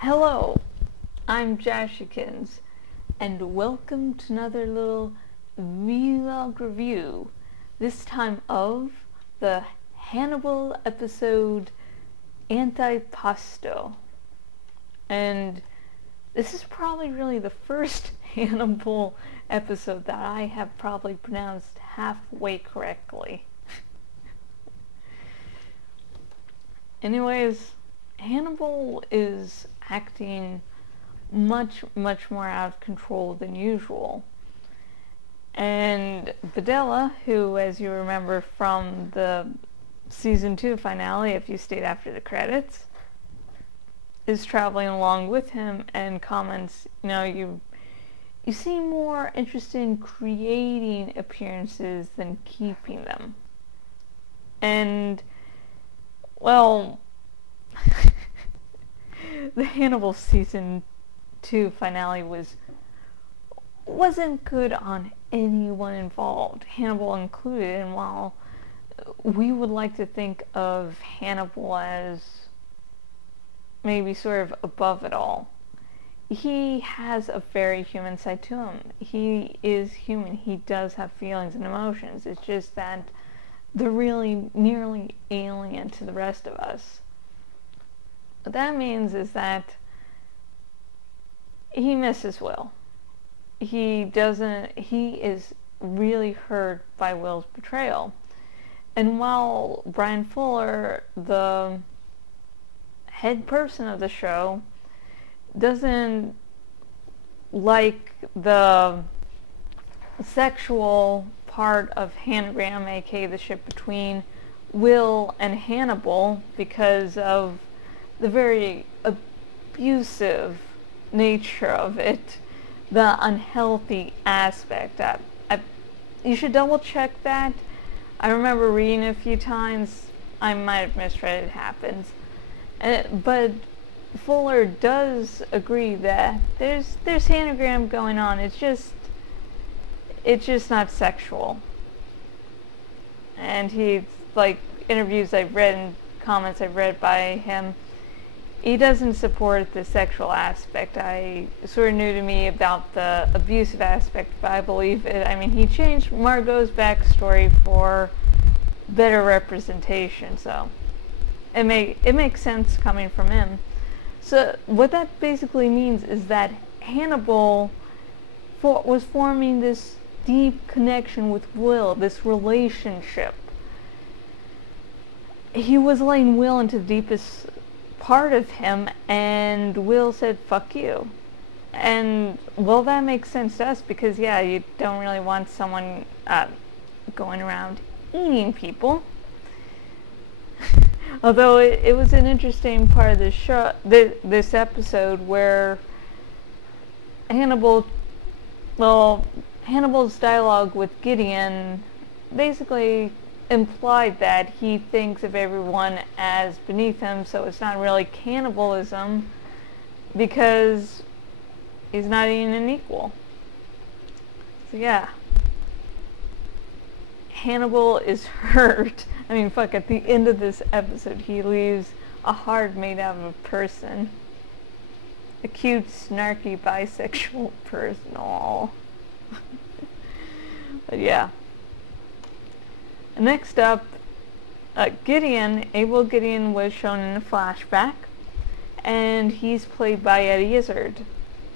Hello, I'm Jashikins, and welcome to another little vlog review, this time of the Hannibal episode Antipasto. And this is probably really the first Hannibal episode that I have probably pronounced halfway correctly. Anyways, Hannibal is acting much more out of control than usual. And Videla, who, as you remember from the season 2 finale, if you stayed after the credits, is traveling along with him and comments, you seem more interested in creating appearances than keeping them. And, well, the Hannibal season 2 finale wasn't good on anyone involved, Hannibal included. And while we would like to think of Hannibal as maybe sort of above it all, he has a very human side to him. He is human. He does have feelings and emotions. It's just that they're really nearly alien to the rest of us. What that means is that he misses Will. He is really hurt by Will's betrayal. And while Brian Fuller, the head person of the show, doesn't like the sexual part of Hanagram, aka the ship between Will and Hannibal, because of the very abusive nature of it, the unhealthy aspect. You should double check that. I remember reading it a few times. I might have misread it. Happens. But Fuller does agree that there's Hanagram going on. It's just not sexual. And he's, like, interviews I've read and comments I've read by him, he doesn't support the sexual aspect. Sort of new to me about the abusive aspect, but I believe it. I mean, he changed Margot's backstory for better representation, so it makes sense coming from him. So what that basically means is that Hannibal was forming this deep connection with Will, this relationship. He was letting Will into the deepest part of him, and Will said, "Fuck you." And, well, that makes sense to us because, yeah, you don't really want someone going around eating people. Although it was an interesting part of the show, this episode, where Hannibal's dialogue with Gideon basically implied that he thinks of everyone as beneath him, so it's not really cannibalism because he's not even an equal. So yeah, Hannibal is hurt. I mean, fuck, at the end of this episode he leaves a heart made out of a person, a cute snarky bisexual person. Aww. But yeah. Next up, Abel Gideon was shown in a flashback, and he's played by Eddie Izzard,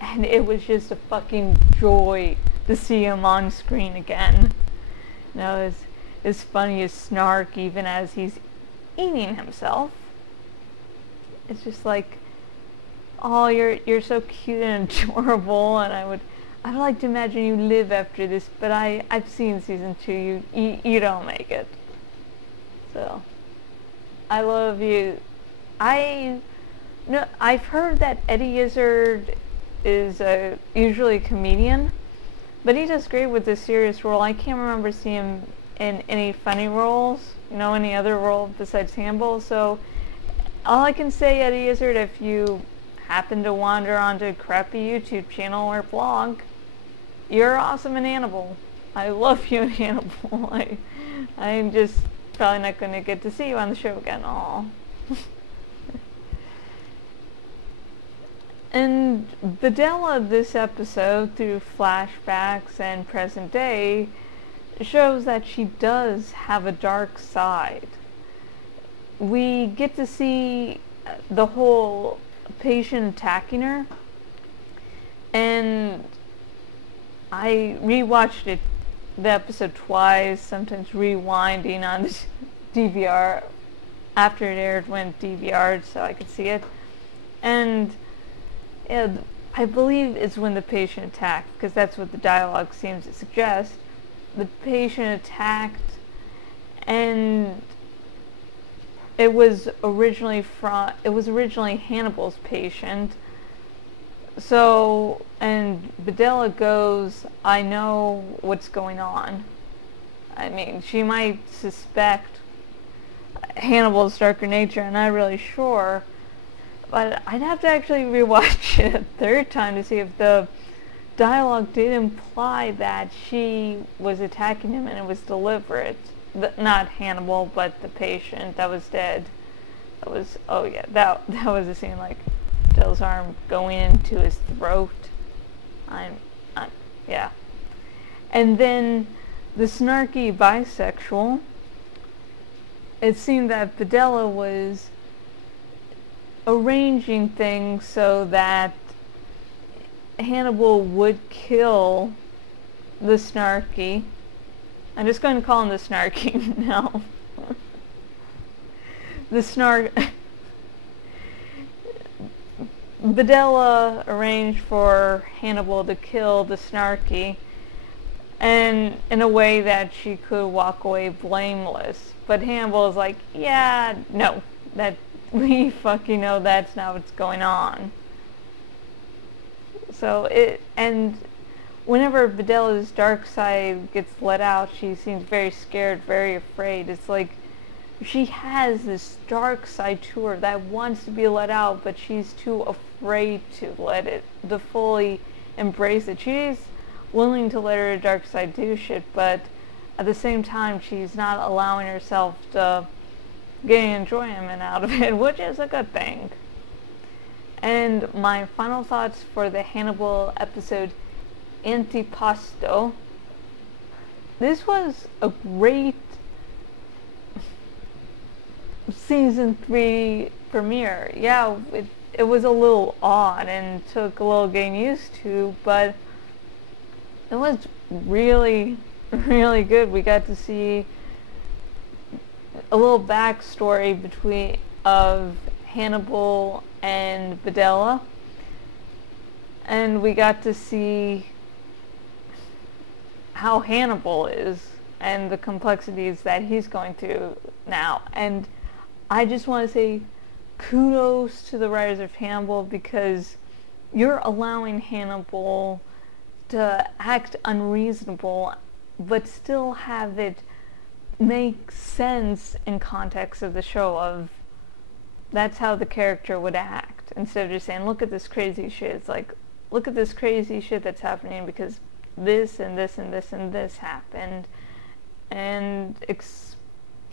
and it was just a fucking joy to see him on screen again. His funny as snark, even as he's eating himself. It's just like, oh, you're so cute and adorable, and I'd like to imagine you live after this, but I've seen season 2. You don't make it. So, I love you. I've heard that Eddie Izzard is usually a comedian, but he does great with this serious role. I can't remember seeing him in any funny roles, any other role besides Hannibal. So, all I can say, Eddie Izzard, if you happen to wander onto a crappy YouTube channel or blog, you're awesome in Hannibal. I love you in Hannibal. I'm just probably not going to get to see you on the show again. Aw. And Videla, this episode, through flashbacks and present day, shows that she does have a dark side. We get to see the whole patient attacking her, and I rewatched the episode twice, sometimes rewinding on the DVR after it aired when it DVR'd so I could see it. And yeah, I believe it's when the patient attacked, because that's what the dialogue seems to suggest. The patient attacked, and it was originally Hannibal's patient. So, and Videla goes, I know what's going on. I mean, she might suspect Hannibal's darker nature, I'm not really sure, but I'd have to actually rewatch it a third time to see if the dialogue did imply that she was attacking him and it was deliberate. Not Hannibal, but the patient that was dead. That was, oh yeah, that was a scene, like Dell's arm going into his throat. Yeah. And then the snarky bisexual, it seemed that Videla was arranging things so that Hannibal would kill the snarky. I'm just going to call him the snarky now. Videla arranged for Hannibal to kill the snarky, and in a way that she could walk away blameless. But Hannibal is like, yeah, no, that we fucking know that's not what's going on. So and whenever Videla's dark side gets let out, she seems very scared, very afraid. It's like she has this dark side to her that wants to be let out, but she's too afraid to fully embrace it. She's willing to let her dark side do shit, but at the same time, she's not allowing herself to get enjoyment out of it, which is a good thing. And my final thoughts for the Hannibal episode, Antipasto. This was a great season 3 premiere. Yeah, it was a little odd and took a little getting used to, but it was really, really good. We got to see a little backstory of Hannibal and Videla, and we got to see how Hannibal is and the complexities that he's going through now. And I just want to say kudos to the writers of Hannibal, because you're allowing Hannibal to act unreasonable but still have it make sense in context of the show, of that's how the character would act, instead of just saying, look at this crazy shit. It's like, look at this crazy shit that's happening because this and this and this and this happened, and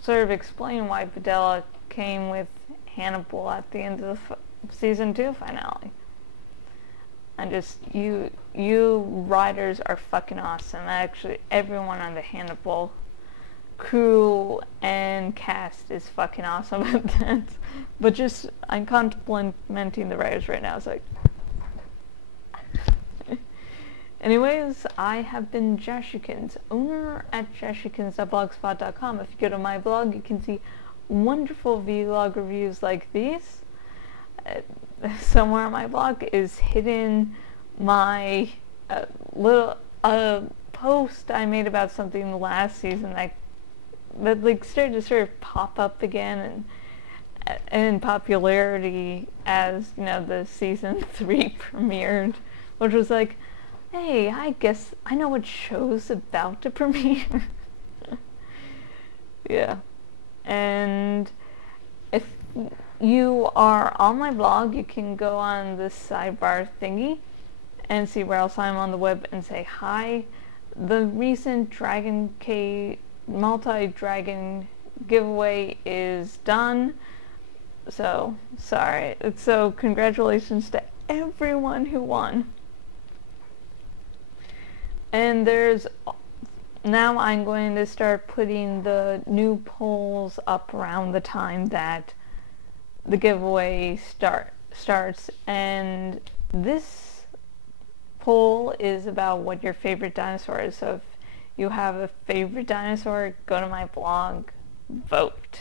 sort of explain why Videla came with Hannibal at the end of the season 2 finale. And just, you writers are fucking awesome. Actually, everyone on the Hannibal crew and cast is fucking awesome at that. But just, I'm complimenting the writers right now. It's like, anyways, I have been Jashikins, owner at jashikins.blogspot.com. If you go to my blog, you can see wonderful vlog reviews like these. Somewhere on my blog is hidden my little post I made about something last season that like started to sort of pop up again and in popularity as, you know, the season 3 premiered, which was like, hey, I guess I know what show's about to premiere. Yeah. And if you are on my blog, you can go on this sidebar thingy and see where else I'm on the web and say hi. The recent multi-dragon giveaway is done. So, sorry. So, congratulations to everyone everyone who won. And now I'm going to start putting the new polls up around the time that the giveaway starts, and this poll is about what your favorite dinosaur is. So if you have a favorite dinosaur, go to my blog, vote.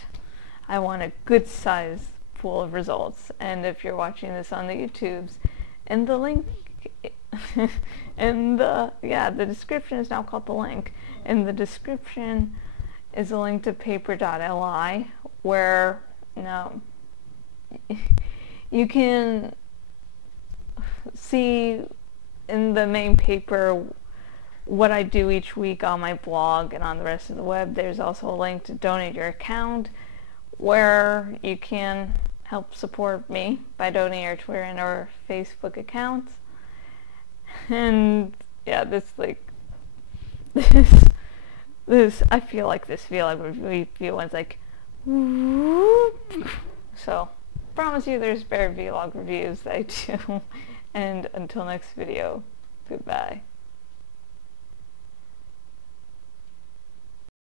I want a good size pool of results. And if you're watching this on the YouTubes, and the link and the description is now called the link. In the description is a link to paper.li where you can see in the main paper what I do each week on my blog and on the rest of the web. There's also a link to donate your account where you can help support me by donating your Twitter and or Facebook accounts. And yeah, this I feel like this vlog review one's like whoop. So promise you there's better vlog reviews that I do. And until next video, goodbye.